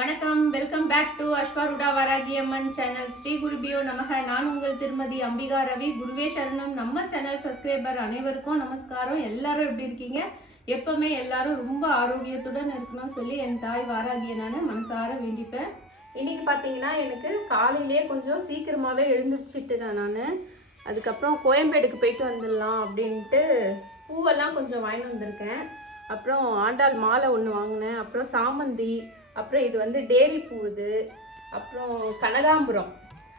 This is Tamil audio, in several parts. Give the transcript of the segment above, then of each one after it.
வணக்கம், welcome back to Ashwarooda Varahi Amman channel. Shri குருபியோ நமக. நான் உங்கள் திருமதி அம்பிகா ரவி. குருவே சரணம். நம்ம சேனல் சப்ஸ்கிரைபர் அனைவருக்கும் நமஸ்காரம். எல்லாரும் எப்படி இருக்கீங்க? எப்பவுமே எல்லாரும் ரொம்ப ஆரோக்கியத்துடன் இருக்கணும்னு சொல்லி என் தாய் வாராகியை நான் மனசார வேண்டிப்பேன். இன்னைக்கு பார்த்தீங்கன்னா எனக்கு காலையிலே கொஞ்சம் சீக்கிரமாகவே எழுந்திரிச்சிட்டுறேன் நான். அதுக்கப்புறம் கோயம்பேடுக்கு போயிட்டு வந்துடலாம் அப்படின்ட்டு பூவெல்லாம் கொஞ்சம் வாங்கிட்டு வந்திருக்கேன். அப்புறம் ஆண்டாள் மாலை ஒன்று வாங்கினேன். அப்புறம் சாமந்தி, அப்புறம் இது வந்து டேரி பூ, இது அப்புறம் கனகாம்பரம்,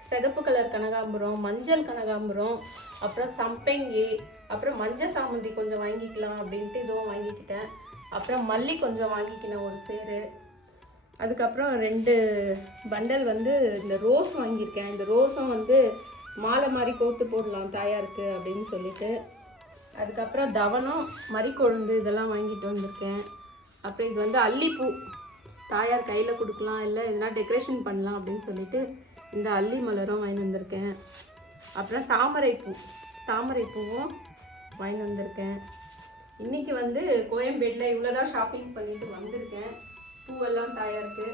சிகப்பு கலர் கனகாம்பரம், மஞ்சள் கனகாம்பரம், அப்புறம் சம்பங்கி, அப்புறம் மஞ்சள் சாமந்தி கொஞ்சம் வாங்கிக்கலாம் அப்படின்ட்டு இதுவும் வாங்கிக்கிட்டேன். அப்புறம் மல்லி கொஞ்சம் வாங்கிக்கினேன் ஒரு சேரு. அதுக்கப்புறம் 2 பண்டல் வந்து இந்த ரோஸ் வாங்கியிருக்கேன். இந்த ரோஸும் வந்து மாலை மாதிரி கோர்த்து போடலாம் தாயாருக்கு அப்படின்னு சொல்லிட்டு. அதுக்கப்புறம் தவனம், மறிக்கொழுந்து இதெல்லாம் வாங்கிட்டு வந்திருக்கேன். அப்புறம் இது வந்து அல்லிப்பூ, தாயார் கையில் கொடுக்கலாம், இல்லை எதுனா டெக்கரேஷன் பண்ணலாம் அப்படின்னு சொல்லிட்டு இந்த அல்லி மலரும் வாங்கி வந்திருக்கேன். அப்புறம் தாமரை பூவும் வாங்கி வந்திருக்கேன். இன்றைக்கி வந்து கோயம்பேட்டில் இவ்வளோதான் ஷாப்பிங் பண்ணிட்டு வந்திருக்கேன். பூவெல்லாம் தாயாருக்கு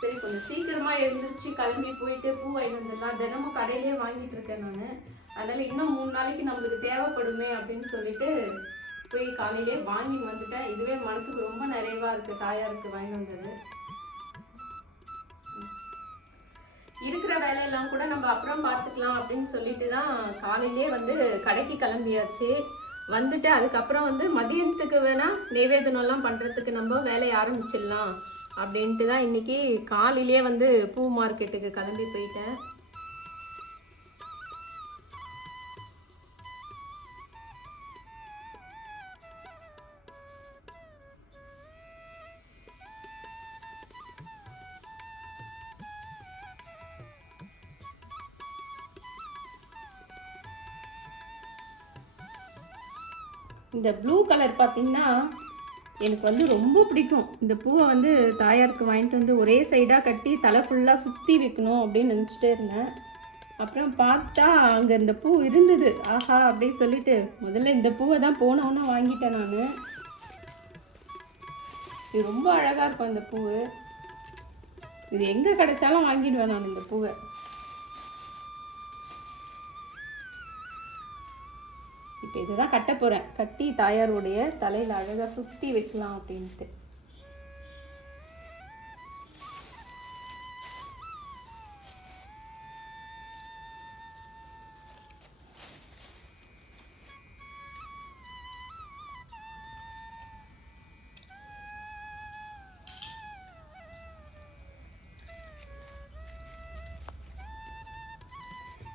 சரி கொஞ்சம் சீக்கிரமாக எழுந்திரிச்சு கிளம்பி போயிட்டு பூ வாங்கி வந்துடலாம். தினமும் கடையிலே வாங்கிட்டு இருக்கேன் நான். அதனால் இன்னும் 3 நாளைக்கு நம்மளுக்கு தேவைப்படுமே அப்படின்னு சொல்லிட்டு போய் காலையிலே வாங்கி வந்துட்டேன். இதுவே மனசுக்கு ரொம்ப நிறைவாக இருக்குது தாயாருக்கு வாங்கி வந்தது. இருக்கிற வேலையெல்லாம் கூட நம்ம அப்புறம் பார்த்துக்கலாம் அப்படின்னு சொல்லிட்டு தான் காலையிலே வந்து கடைக்கு கிளம்பியாச்சு. வந்துட்டு அதுக்கப்புறம் வந்து மதியத்துக்கு வேணால் நைவேத்தியம்லாம் பண்ணுறதுக்கு நம்ம வேலையை ஆரம்பிச்சிடலாம் அப்படின்ட்டு தான் இன்றைக்கி காலையிலே வந்து பூ மார்க்கெட்டுக்கு கிளம்பி போயிட்டேன். இந்த ப்ளூ கலர் பார்த்திங்கன்னா எனக்கு வந்து ரொம்ப பிடிக்கும். இந்த பூவை வந்து தாயாருக்கு வாங்கிட்டு வந்து ஒரே சைடாக கட்டி தலை ஃபுல்லாக சுற்றி வைக்கணும் அப்படின்னு நினச்சிட்டே இருந்தேன். அப்புறம் பார்த்தா அங்கே இந்த பூ இருந்தது. ஆஹா அப்படின்னு சொல்லிட்டு முதல்ல இந்த பூவை தான் போனோன்னு வாங்கிட்டேன் நான். இது ரொம்ப அழகாக இருக்கும் இந்த பூவு. இது எங்கே கிடைச்சாலும் வாங்கிடுவேன் நான் இந்த பூவை. இப்போ இதுதான் கட்ட போகிறேன். கட்டி தாயாருடைய தலையில் அழகாக சுற்றி வைக்கலாம் அப்படின்ட்டு.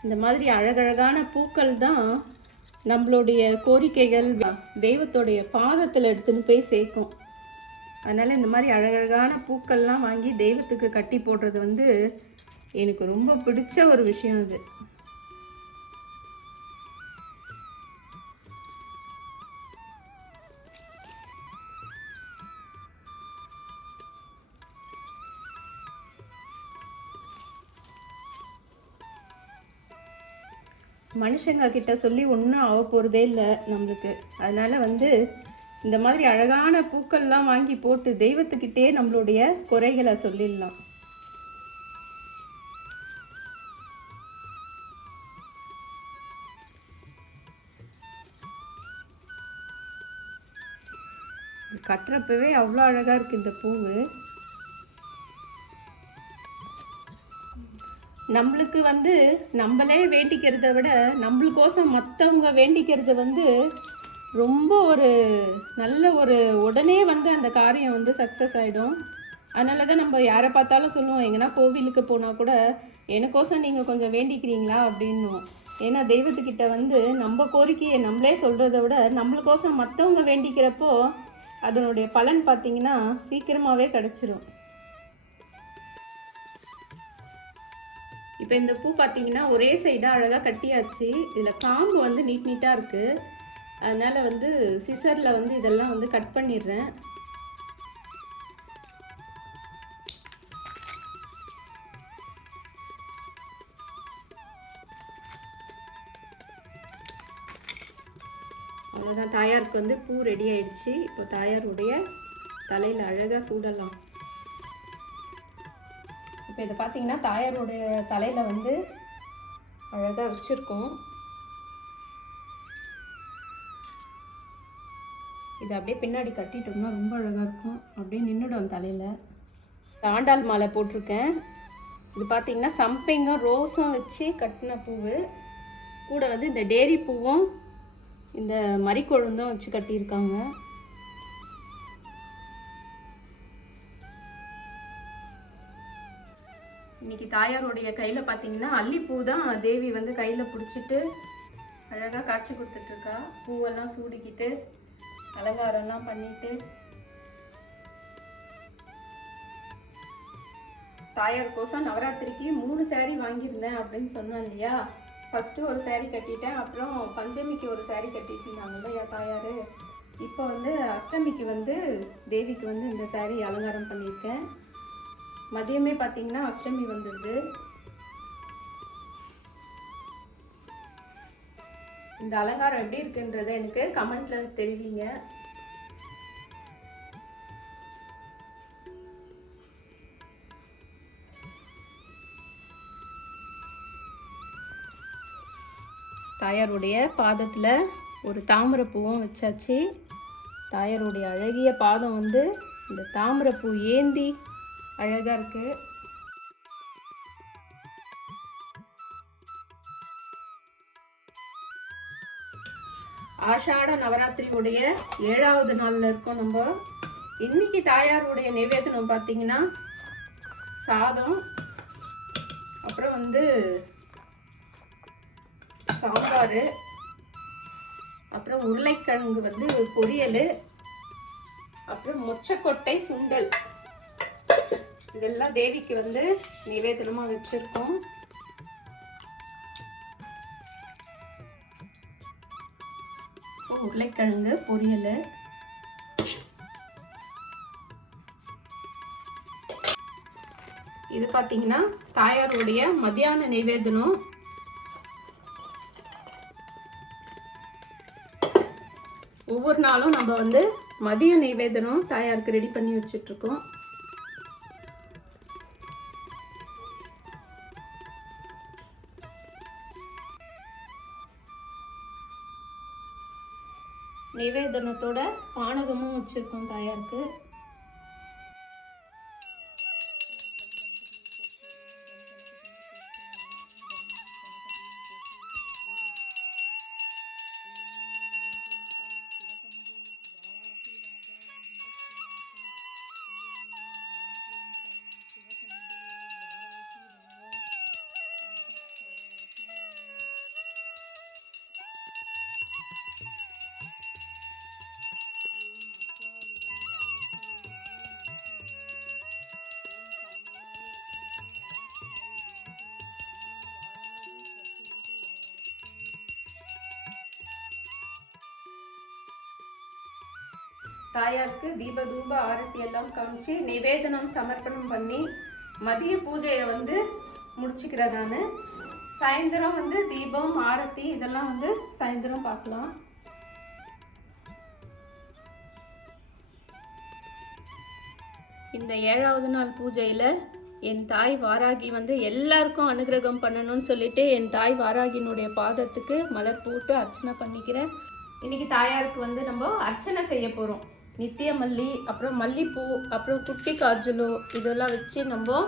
இந்த மாதிரி அழகழகான பூக்கள் தான் நம்மளுடைய கோரிக்கைகள் தெய்வத்தோடைய பாதத்தில் எடுத்துன்னு போய் சேர்க்கும். அதனால் இந்த மாதிரி அழகழகான பூக்கள்லாம் வாங்கி தெய்வத்துக்கு கட்டி போடுறது வந்து எனக்கு ரொம்ப பிடிச்ச ஒரு விஷயம் அது. மனுஷங்க கிட்ட சொல்லி ஒன்றும் ஆக போகிறதே இல்லை நம்மளுக்கு. அதனால் வந்து இந்த மாதிரி அழகான பூக்கள்லாம் வாங்கி போட்டு தெய்வத்துக்கிட்டே நம்மளுடைய குறைகளை சொல்லிடலாம். கட்டுறப்பவே அவ்வளோ அழகாக இருக்குது இந்த பூவு. நம்மளுக்கு வந்து நம்மளே வேண்டிக்கிறத விட நம்மளுக்கோசம் மற்றவங்க வேண்டிக்கிறது வந்து ரொம்ப ஒரு நல்ல ஒரு உடனே வந்து அந்த காரியம் வந்து சக்ஸஸ் ஆகிடும். அதனால தான் நம்ம யாரை பார்த்தாலும் சொல்லுவோம், எங்கன்னா கோவிலுக்கு போனால் கூட எனக்கோசம் நீங்கள் கொஞ்சம் வேண்டிக்கிறீங்களா அப்படின்னுவோம். ஏன்னா தெய்வத்துக்கிட்ட வந்து நம்ம கோரிக்கையை நம்மளே சொல்கிறத விட நம்மளுக்கோசம் மற்றவங்க வேண்டிக்கிறப்போ அதனுடைய பலன் பார்த்திங்கன்னா சீக்கிரமாகவே கிடச்சிரும். இப்போ இந்த பூ பார்த்தீங்கன்னா ஒரே சைடாக அழகாக கட்டியாச்சு. இதில் காம்பு வந்து நீட்டாக இருக்குது. அதனால் வந்து சிசரில் வந்து இதெல்லாம் வந்து கட் பண்ணிடுறேன். அவ்வளோதான், தாயாருக்கு வந்து பூ ரெடி ஆயிடுச்சு. இப்போ தாயாருடைய தலையில் அழகாக சூடலாம். இப்போ இதை பார்த்தீங்கன்னா தாயாரோடைய தலையில் வந்து அழகாக வச்சுருக்கோம். இதை அப்படியே பின்னாடி கட்டிட்டோம்னா ரொம்ப அழகாக இருக்கும். அப்படியே நின்றுடும் தலையில். ஆண்டாள் மாலை போட்டிருக்கேன். இது பார்த்திங்கன்னா சம்பங்கும் ரோஸும் வச்சு கட்டின பூவு. கூட வந்து இந்த டேரி பூவும் இந்த மரிக்கொழுந்தும் வச்சு கட்டியிருக்காங்க. இன்றைக்கி தாயாருடைய கையில் பார்த்திங்கன்னா அல்லிப்பூ தான் தேவி வந்து கையில் பிடிச்சிட்டு அழகாக காட்சி கொடுத்துட்ருக்கா. பூவெல்லாம் சூடிக்கிட்டு அலங்காரம்லாம் பண்ணிட்டு. தாயார் கோசம் நவராத்திரிக்கு 3 saree வாங்கியிருந்தேன் அப்படின்னு சொன்னேன் இல்லையா. ஃபஸ்ட்டு ஒரு saree கட்டிட்டேன், அப்புறம் பஞ்சமிக்கு ஒரு saree கட்டிட்டு இருந்தாங்க இல்லையா தாயார். இப்போ வந்து அஷ்டமிக்கு வந்து தேவிக்கு வந்து இந்த saree அலங்காரம் பண்ணியிருக்கேன். மதியமே பார்த்தீங்கன்னா அஷ்டமி வந்துடுது. இந்த அலங்காரம் எப்படி இருக்குன்றதை எனக்கு கமெண்ட்ல தெரிவிங்க. தாயாருடைய பாதத்தில் ஒரு தாமரை பூவும் வச்சாச்சு. தாயாருடைய அழகிய பாதம் வந்து இந்த தாமரை பூ ஏந்தி அழகாக இருக்குது. ஆஷாட நவராத்திரியுடைய 7வது நாளில் இருக்கோம் நம்ம. இன்னைக்கு தாயாருடைய நைவேத்தியம் பார்த்தீங்கன்னா சாதம், அப்புறம் வந்து சாம்பார், அப்புறம் உருளைக்கிழங்கு வந்து பொரியல், அப்புறம் மொச்சக்கொட்டை சுண்டல். இதெல்லாம் தேவிக்கு வந்து நிவேதனமாக வச்சுருக்கோம். உருளைக்கிழங்கு பொரியல். இது பார்த்தீங்கன்னா தாயாருடைய மத்தியான நிவேதனம். ஒவ்வொரு நாளும் நம்ம வந்து மதிய நிவேதனம் தாயாருக்கு ரெடி பண்ணி வச்சுட்ருக்கோம். நிவேதனத்தோட பானகமும் வச்சுருக்கோம் தாயாருக்கு. தாயாருக்கு தீப தூப ஆரத்தி எல்லாம் காமிச்சு நிவேதனம் சமர்ப்பணம் பண்ணி மதிய பூஜையை வந்து முடிச்சுக்கிறதானு. சாயந்தரம் வந்து தீபம் ஆரத்தி இதெல்லாம் வந்து சாயந்தரம் பார்க்கலாம். இந்த 7வது நாள் பூஜையில் என் தாய் வாராகி வந்து எல்லாருக்கும் அனுகிரகம் பண்ணணும்னு சொல்லிட்டு என் தாய் வாராகினுடைய பாதத்துக்கு மலர் போட்டு அர்ச்சனை பண்ணிக்கிறேன். இன்னைக்கு தாயாருக்கு வந்து நம்ம அர்ச்சனை செய்ய போகிறோம். நித்திய மல்லி, அப்புறம் மல்லிப்பூ, அப்புறம் குட்டி காஜலோ இதெல்லாம் வச்சு நம்ம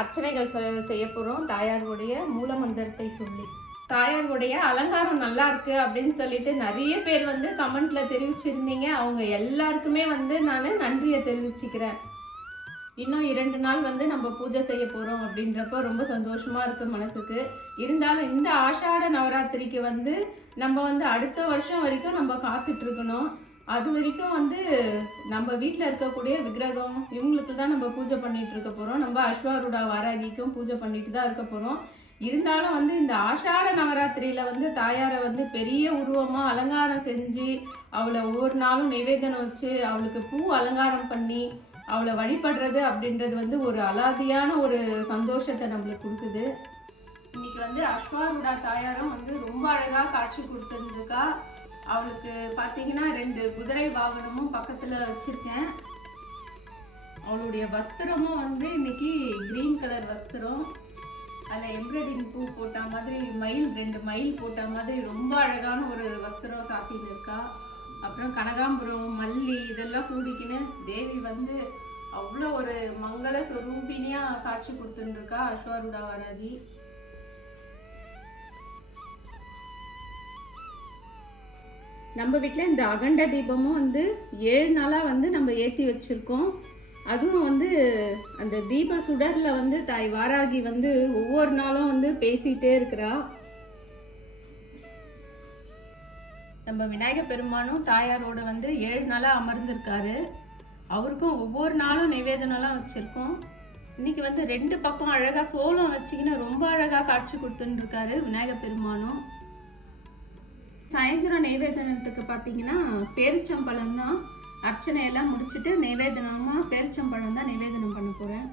அர்ச்சனைகள் செய்ய போகிறோம். தாயாருடைய மூலமந்திரத்தை சொல்லி. தாயாருடைய அலங்காரம் நல்லா இருக்கு அப்படின்னு சொல்லிட்டு நிறைய பேர் வந்து கமெண்ட்ல தெரிவிச்சிருந்தீங்க. அவங்க எல்லாருக்குமே வந்து நான் நன்றியை தெரிவிச்சுக்கிறேன். இன்னும் 2 நாள் வந்து நம்ம பூஜை செய்ய போகிறோம் அப்படின்றப்ப ரொம்ப சந்தோஷமாக இருக்குது மனசுக்கு. இருந்தாலும் இந்த ஆஷாட நவராத்திரிக்கு வந்து நம்ம வந்து அடுத்த வருஷம் வரைக்கும் நம்ம காத்துட்ருக்கணும். அது வரைக்கும் வந்து நம்ம வீட்டில் இருக்கக்கூடிய விக்கிரகம் இவங்களுக்கு தான் நம்ம பூஜை பண்ணிகிட்டு இருக்க போகிறோம். நம்ம அஸ்வாரூடா வாராகிக்கும் பூஜை பண்ணிட்டு தான் இருக்க போகிறோம். இருந்தாலும் வந்து இந்த ஆஷாட நவராத்திரியில் வந்து தாயாரை வந்து பெரிய உருவமாக அலங்காரம் செஞ்சு அவளை ஒவ்வொரு நாளும் நிவேதனம் வச்சு அவளுக்கு பூ அலங்காரம் பண்ணி அவளை வழிபடுறது அப்படின்றது வந்து ஒரு அலாதியான ஒரு சந்தோஷத்தை நம்மளுக்கு கொடுக்குது. இன்னைக்கு வந்து அஸ்வாரூடா தாயாரும் வந்து ரொம்ப அழகாக காட்சி கொடுத்துருந்துருக்கா. அவளுக்கு பார்த்தீங்கன்னா 2 குதிரை வாகனமும் பக்கத்தில் வச்சுருக்கேன். அவளுடைய வஸ்திரமும் வந்து இன்னைக்கு க்ரீன் கலர் வஸ்திரம், அதில் எம்ப்ராய்டிங் பூ போட்ட மாதிரி மயில் 2 மயில் போட்ட மாதிரி ரொம்ப அழகான ஒரு வஸ்திரம் சாத்தின்னு இருக்கா. அப்புறம் கனகாம்பரம் மல்லி இதெல்லாம் சூடிக்கின்னு தேவி வந்து அவ்வளோ ஒரு மங்கள ஸ்வரூபினியாக காட்சி கொடுத்துருக்கா அஸ்வாரூட வராகி. நம்ம வீட்டில் இந்த அகண்ட தீபமும் வந்து 7 நாளாக வந்து நம்ம ஏற்றி வச்சுருக்கோம். அதுவும் வந்து அந்த தீப சுடரில் வந்து தாய் வாராகி வந்து ஒவ்வொரு நாளும் வந்து பேசிகிட்டே இருக்கிறா. நம்ம விநாயகர் பெருமானும் தாயாரோட வந்து 7 நாளாக அமர்ந்திருக்காரு. அவருக்கும் ஒவ்வொரு நாளும் நிவேதனம்லாம் வச்சுருக்கோம். இன்னைக்கு வந்து 2 பக்கம் அழகாக சோளம் வச்சுக்கின்னு ரொம்ப அழகாக காட்சி கொடுத்துன்னு இருக்காரு விநாயகர் பெருமானும். சாயந்தரம் நைவேதனத்துக்கு பார்த்தீங்கன்னா பேரிச்சம்பழம் தான். அர்ச்சனையெல்லாம் முடிச்சுட்டு நைவேதனமாக பேரிச்சம்பழம் தான் நைவேதனம் பண்ண போகிறேன்.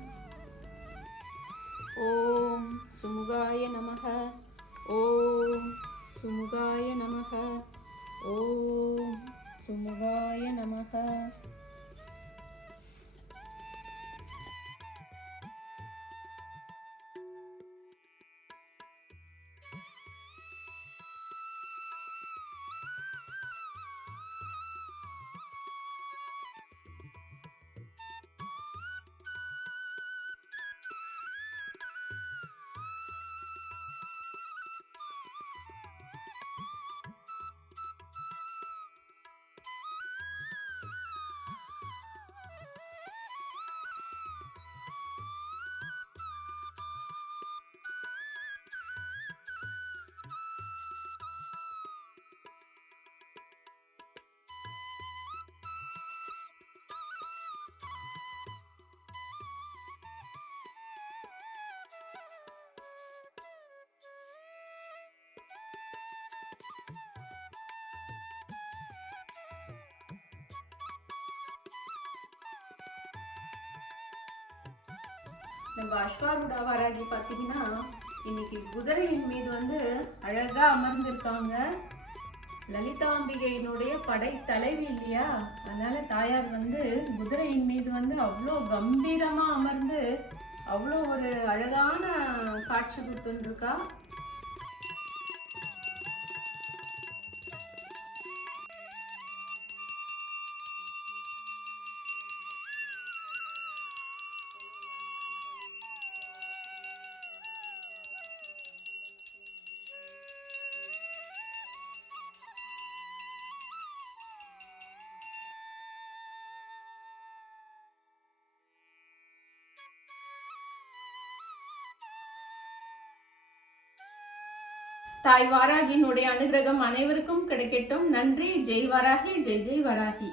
ஓம் சுமுகாய நமக, ஓம் சுமுகாய நமக, ஓம் சுமுகாய நமக. நம்ம அஸ்வாரூட வராகி பார்த்தீங்கன்னா இன்னைக்கு குதிரையின் மீது வந்து அழகா அமர்ந்திருக்காங்க. லலிதாம்பிகையினுடைய படை தலைவி இல்லையா, அதனால தாயார் வந்து குதிரையின் மீது வந்து அவ்வளோ கம்பீரமா அமர்ந்து அவ்வளோ ஒரு அழகான காட்சி கொடுத்துருக்கா. தாய் வாராகியினுடைய அனுகிரகம் அனைவருக்கும் கிடைக்கட்டும். நன்றி. ஜெய் வராகி, ஜெய் ஜெய் வராகி.